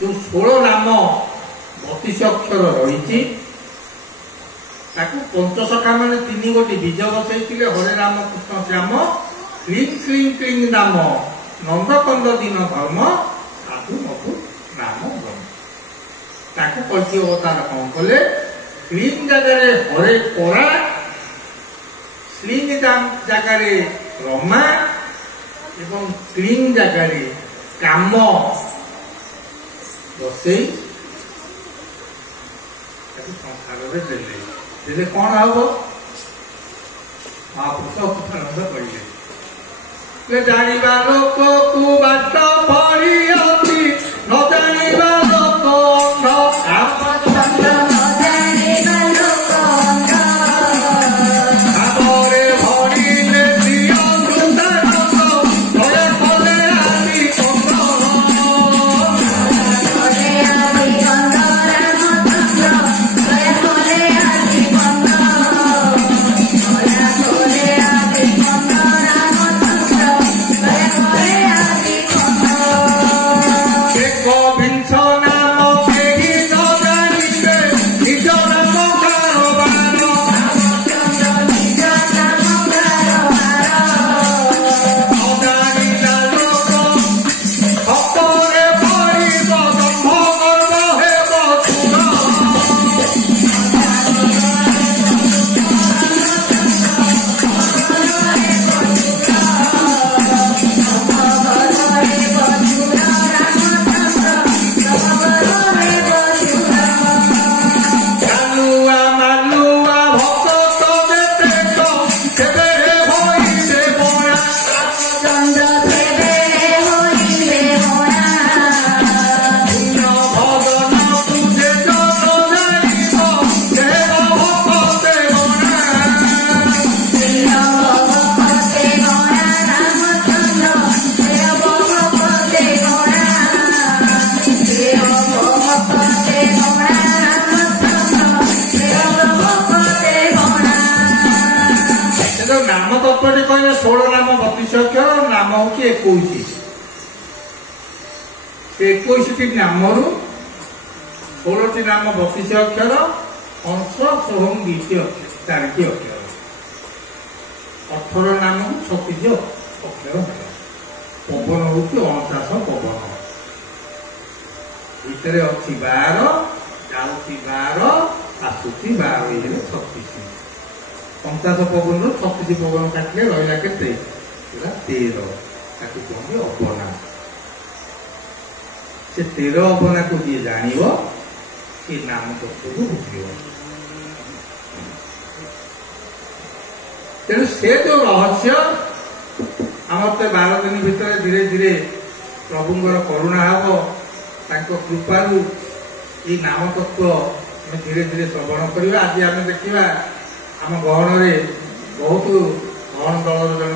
जो 16 नाम 32 अक्षर रही पंचसखा मैंने 3 गोटी बीज बसई हरे राम कृष्ण श्याम क्लीं क्लीं क्लीं नाम नंदकंद दिन धर्म साधु मधु नाम ब्रह्म ताकू कल्कि अवतार कौन कले क्लीं जगार हरे परा श्लीं जगार रमा एवं क्लीं जगार काम बसई संसार देले कौन हम महापुरुष कहले जानिबा लोक को बाट पड़ी अति न जानिबा लोक नाम तत्वटी कहले 16 नाम 32 अक्षर नाम हूँ 21 21 नाम 16 नाम 32 अक्षर अंश सोहम 20 4 अक्षर 18 नाम 36 अक्षर पवन हूँ 49 पवन भितर अच्छी 12 जाऊँगी 12 आसुची 12 ये 36 50 पवन 36 पवन काटिले रहा के 13 ताकू कहते अपना से 13 अपना को जी जान ये नाम तत्व को बुझे तेणु से जो रहस्य आम 12 दिन भितर धीरे धीरे प्रभुंर करुणा हम कृपारू ये नाम तत्व धीरे धीरे श्रवण करवा आज आम देखा आम गहन बहुत गहन दल